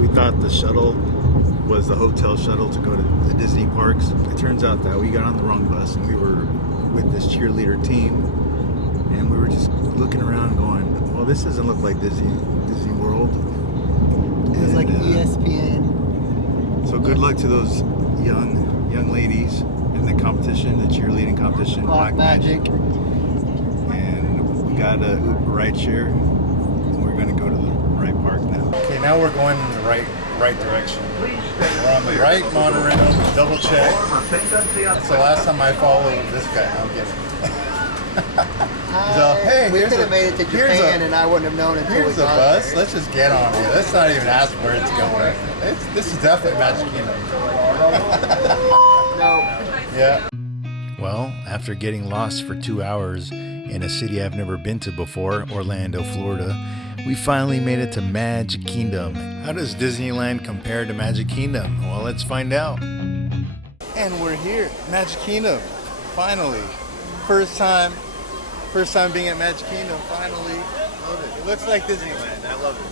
We thought the shuttle was the hotel shuttle to go to the Disney parks. It turns out that we got on the wrong bus and we were with this cheerleader team, and we were just looking around going, well, this doesn't look like Disney World. It was like ESPN. So good luck to those young ladies in the competition, the cheerleading competition, Black Magic. And we got a ride share, and we're gonna go to the right park now. Okay, now we're going in the right direction. We're on the right monorail. Double check. That's the last time I followed this guy. I'm kidding. So, hey, we could have made it to Japan, and I wouldn't have known until here's we got a bus. there. Let's just get on it. Let's not even ask where it's going. This is definitely Magic Kingdom. No. Yeah. Well, after getting lost for 2 hours in a city I've never been to before, Orlando, Florida, we finally made it to Magic Kingdom. How does Disneyland compare to Magic Kingdom? Well, let's find out. And we're here, Magic Kingdom. Finally. First time being at Magic Kingdom, finally. Love it. It looks like Disneyland. I love it.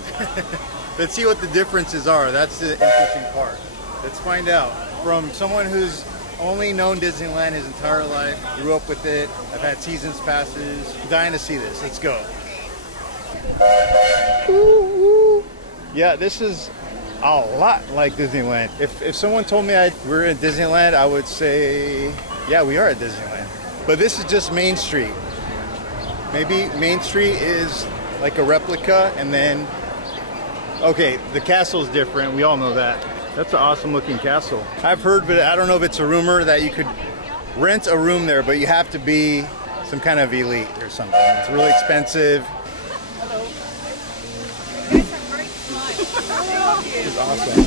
Let's see what the differences are. That's the interesting part. Let's find out. From someone who's only known Disneyland his entire life, grew up with it, I've had seasons passes, dying to see this. Let's go. Yeah, this is a lot like Disneyland. If someone told me we're in Disneyland, I would say, yeah, we are at Disneyland. But this is just Main Street. Maybe Main Street is like a replica, and then, okay, the castle is different. We all know that. That's an awesome looking castle. I've heard, but I don't know if it's a rumor that you could rent a room there, but you have to be some kind of elite or something. It's really expensive. Hello. You guys have great smiles. This is awesome.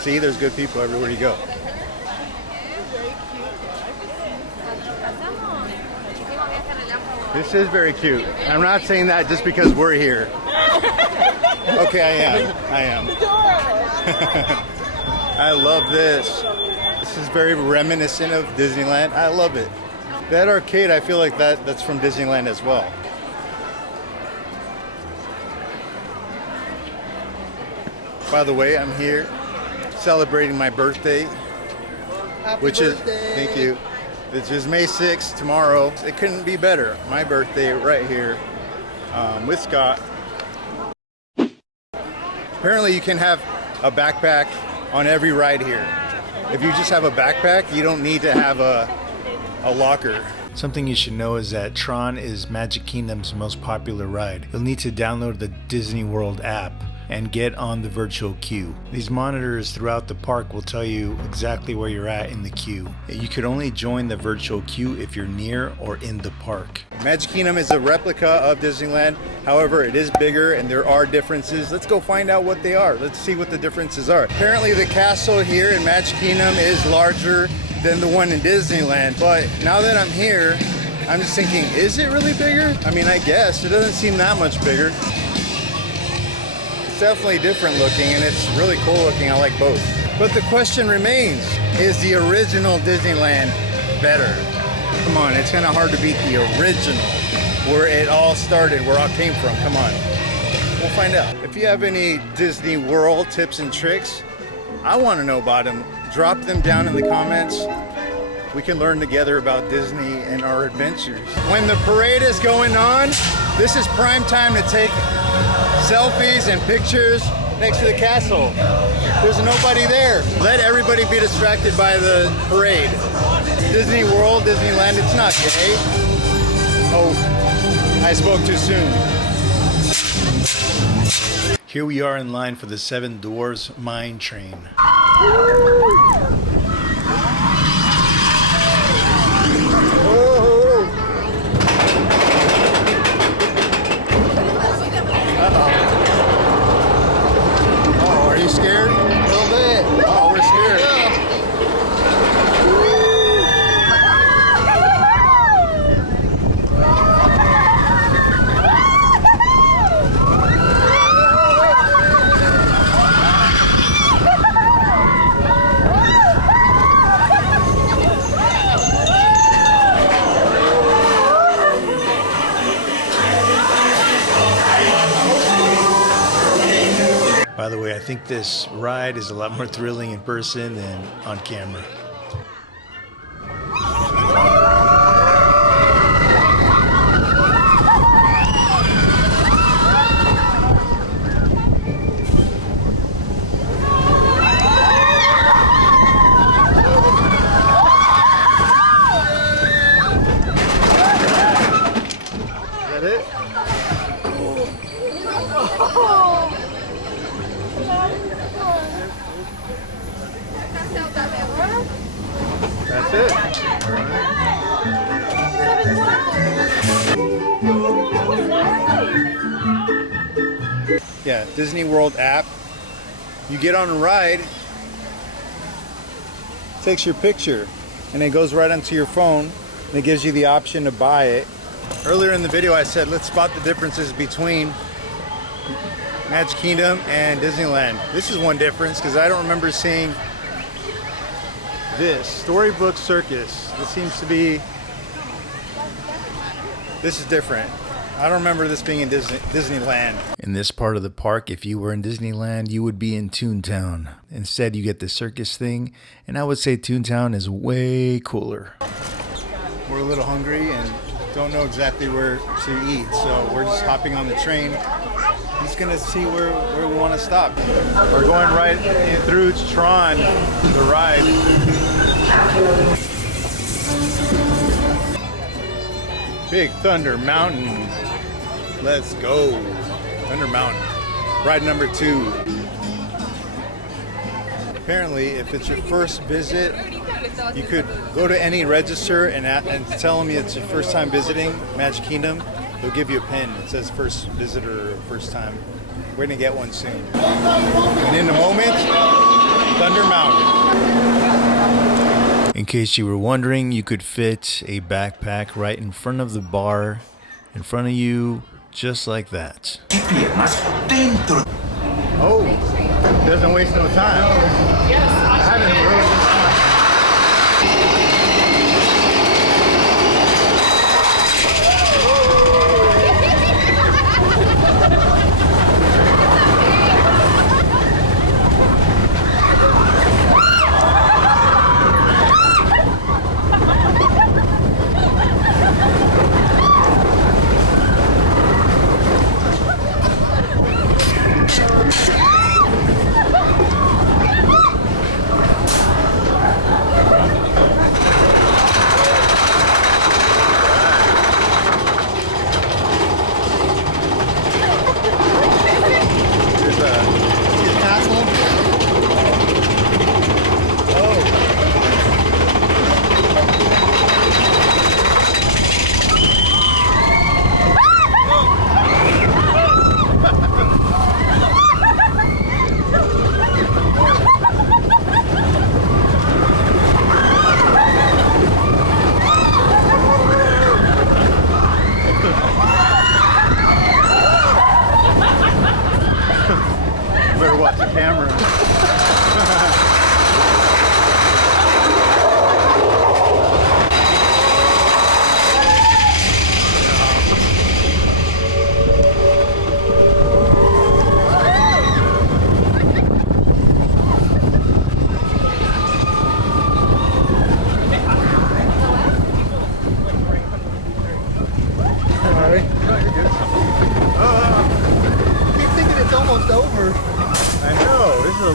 See, there's good people everywhere you go. This is very cute. I'm not saying that just because we're here. Okay, I am. I love this. This is very reminiscent of Disneyland. I love it. That arcade, I feel like that's from Disneyland as well. By the way, I'm here celebrating my birthday, Happy which birthday. is, thank you, which is May 6th, tomorrow. It couldn't be better. My birthday right here with Scott. Apparently you can have a backpack on every ride here. If you just have a backpack, you don't need to have a locker. Something you should know is that Tron is Magic Kingdom's most popular ride. You'll need to download the Disney World app and get on the virtual queue. These monitors throughout the park will tell you exactly where you're at in the queue. You could only join the virtual queue if you're near or in the park. Magic Kingdom is a replica of Disneyland. However, it is bigger and there are differences. Let's go find out what they are. Let's see what the differences are. Apparently the castle here in Magic Kingdom is larger than the one in Disneyland. But now that I'm here, I'm just thinking, is it really bigger? I mean, I guess. It doesn't seem that much bigger. Definitely different looking, and it's really cool looking. I like both. But the question remains, is the original Disneyland better? Come on, it's kind of hard to beat the original, where it all started, where it all came from. Come on, we'll find out. If you have any Disney World tips and tricks, I want to know about them. Drop them down in the comments. We can learn together about Disney and our adventures. When the parade is going on, this is prime time to take selfies and pictures next to the castle. There's nobody there. Let everybody be distracted by the parade. Disney World, Disneyland, it's not gay. Oh, I spoke too soon. Here we are in line for the Seven Dwarfs Mine Train. Oh, are you scared? A little bit. Oh, we're scared. By the way, I think this ride is a lot more thrilling in person than on camera. Is that it? That's it. Yeah, Disney World app. You get on a ride, takes your picture, and it goes right onto your phone, and it gives you the option to buy it. Earlier in the video I said let's spot the differences between Magic Kingdom and Disneyland. This is one difference because I don't remember seeing this Storybook Circus. This is different. I don't remember this being in Disneyland. In this part of the park, if you were in Disneyland, you would be in Toontown. Instead, you get the circus thing, and I would say Toontown is way cooler. We're a little hungry and don't know exactly where to eat, so we're just hopping on the train. He's gonna see where we want to stop. We're going right through Tron, the ride. Big Thunder Mountain. Let's go. Thunder Mountain. Ride number 2. Apparently, if it's your first visit, you could go to any register and tell them it's your first time visiting Magic Kingdom. They'll give you a pin. It says first visitor or first time. We're gonna get one soon. And in a moment, Thunder Mountain. In case you were wondering, you could fit a backpack right in front of the bar, in front of you, just like that. Oh, doesn't waste no time. I haven't really.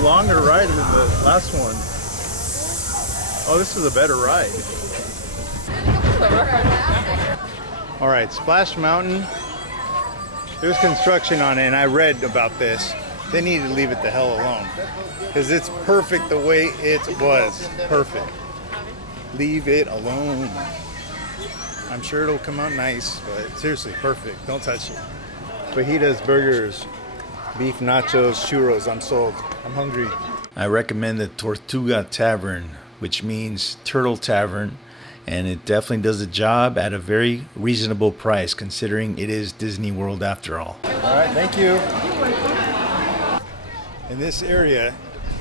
Longer ride than the last one. Oh, this is a better ride. All right, Splash Mountain. There's construction on it, and I read about this. They need to leave it the hell alone because it's perfect the way it was. Perfect. Leave it alone. I'm sure it'll come out nice, but seriously, perfect. Don't touch it. Fajitas, burgers, beef nachos, churros. I'm sold. I'm hungry. I recommend the Tortuga Tavern, which means Turtle Tavern, and it definitely does the job at a very reasonable price considering it is Disney World after all. All right, thank you. In this area,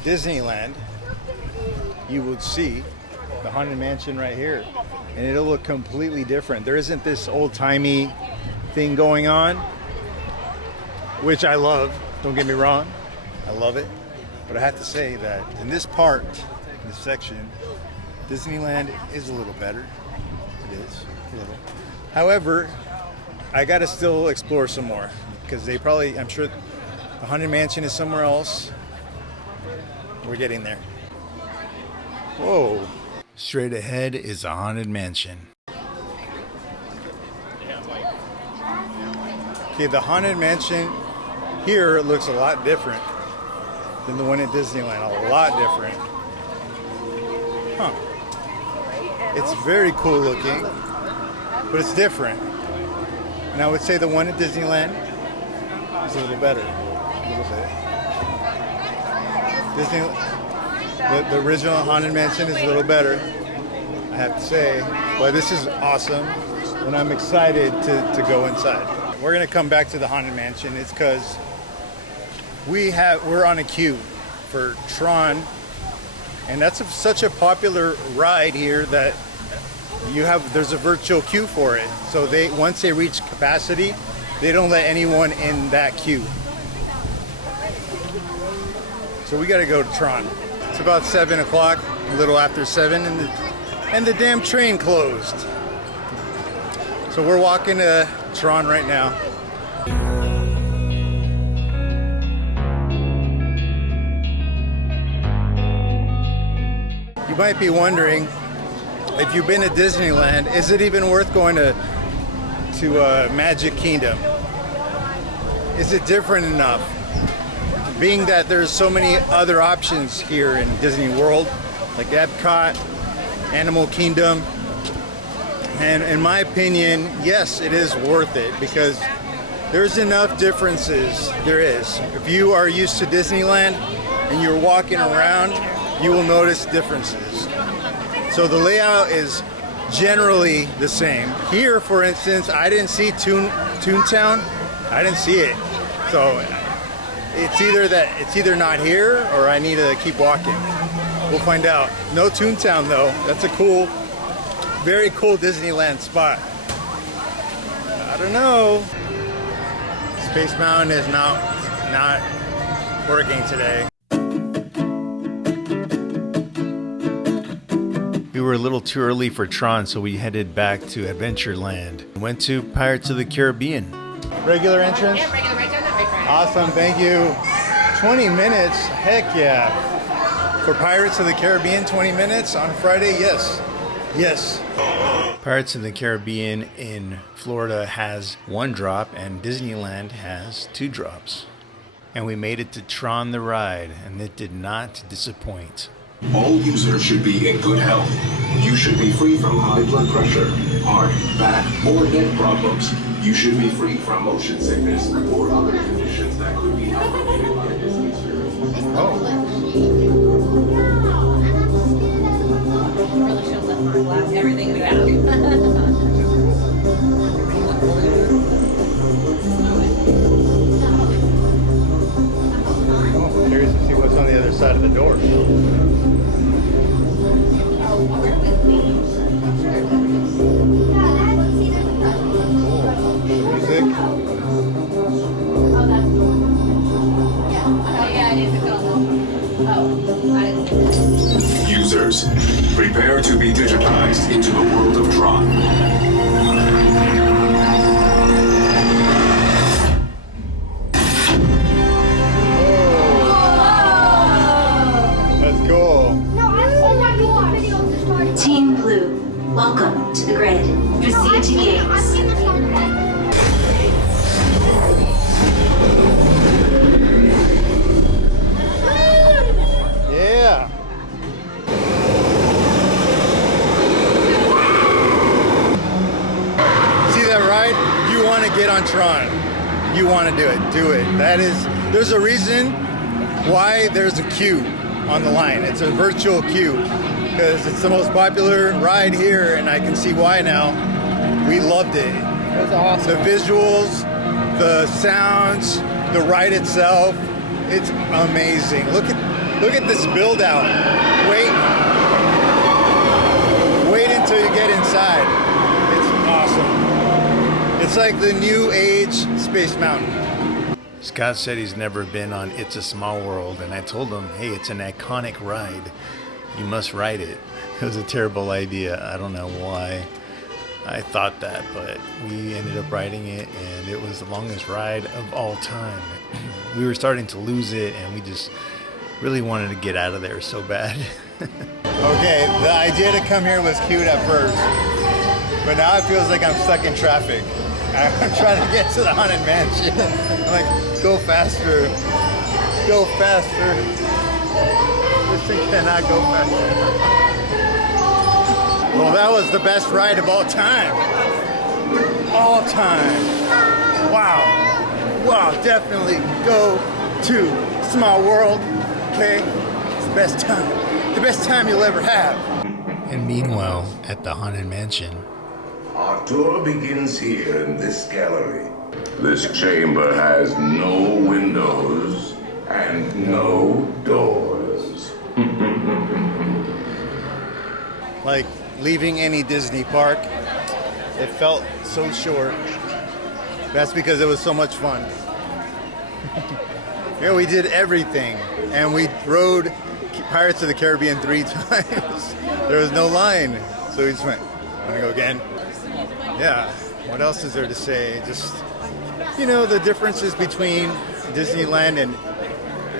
Disneyland, you would see the Haunted Mansion right here, and it'll look completely different. There isn't this old-timey thing going on, which I love, don't get me wrong. I love it. But I have to say that in this part, in this section, Disneyland is a little better. It is, a little. However, I gotta still explore some more because they probably, I'm sure the Haunted Mansion is somewhere else. We're getting there. Whoa. Straight ahead is a Haunted Mansion. Okay, the Haunted Mansion here looks a lot different than the one at Disneyland. A lot different. Huh. It's very cool looking, but it's different. And I would say the one at Disneyland is a little better. A little bit. The original Haunted Mansion is a little better, I have to say. But this is awesome, and I'm excited to go inside. We're gonna come back to the Haunted Mansion. It's because we're on a queue for Tron, and that's such a popular ride here that there's a virtual queue for it. So once they reach capacity, they don't let anyone in that queue. So we gotta go to Tron. It's about 7 o'clock, a little after 7, and the damn train closed. So we're walking to Tron right now. You might be wondering, if you've been to Disneyland, is it even worth going to Magic Kingdom? Is it different enough? Being that there's so many other options here in Disney World, like Epcot, Animal Kingdom. And in my opinion, yes, it is worth it because there's enough differences. There is. If you are used to Disneyland and you're walking around, you will notice differences. So the layout is generally the same. Here, for instance, I didn't see Toontown. I didn't see it. So it's either not here or I need to keep walking. We'll find out. No Toontown though. That's a cool, very cool Disneyland spot. I don't know. Space Mountain is not working today. We were a little too early for Tron, so we headed back to Adventureland. Went to Pirates of the Caribbean. Regular entrance? Yeah, regular right down that way, Frank. Awesome, thank you. 20 minutes, heck yeah. For Pirates of the Caribbean, 20 minutes on Friday, yes. Yes. Pirates of the Caribbean in Florida has 1 drop and Disneyland has 2 drops. And we made it to Tron the Ride, and it did not disappoint. All users should be in good health. You should be free from high blood pressure, heart, back, or neck problems. You should be free from motion sickness or other conditions that could be aggravated by Disney service. Really shows up our glass, everything we have. I'm curious to see what's on the other side of the door. Music. Users, prepare to be digitized into the world of Tron. That's cool. Team Blue, welcome to the grid. Proceed to gates. Yeah. See that ride? You want to get on Tron. You want to do it. Do it. There's a reason why there's a queue on the line. It's a virtual queue because it's the most popular ride here, and I can see why now. We loved it. It was awesome. The visuals, the sounds, the ride itself, it's amazing. Look at this build out. Wait until you get inside. It's awesome. It's like the new age Space Mountain. Scott said he's never been on It's a Small World, and I told him, hey, it's an iconic ride. You must ride it. It was a terrible idea. I don't know why I thought that, but we ended up riding it, and it was the longest ride of all time. We were starting to lose it, and we just really wanted to get out of there so bad. Okay, the idea to come here was cute at first, but now it feels like I'm stuck in traffic. I'm trying to get to the Haunted Mansion. I'm like, go faster. Go faster. This thing cannot go faster. Well, that was the best ride of all time. All time. Wow. Wow, definitely go to Small World. Okay? It's the best time. The best time you'll ever have. And meanwhile, at the Haunted Mansion, Our tour begins here in this gallery. This chamber has no windows and no doors. like leaving any Disney park, it felt so short. That's because it was so much fun. Yeah, we did everything, and we rode Pirates of the Caribbean 3 times. There was no line, so we just went, wanna go again? Yeah, what else is there to say? Just, you know, the differences between Disneyland and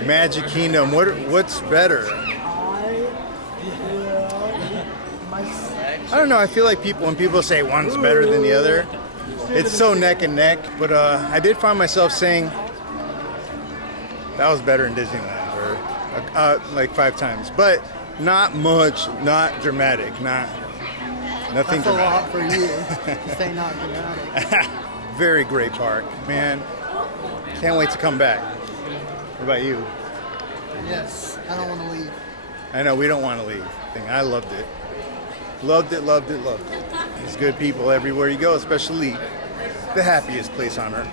Magic Kingdom. What's better? I don't know, I feel like when people say one's better than the other, it's so neck and neck, but I did find myself saying, that was better in Disneyland, or like 5 times, but not much, not dramatic, nothing That's a lot dramatic. for you to say not dramatic. Very great park, man. Can't wait to come back. What about you? Yes, I don't want to leave. I know, we don't want to leave. I loved it. Loved it, loved it, loved it. There's good people everywhere you go, especially the happiest place on earth.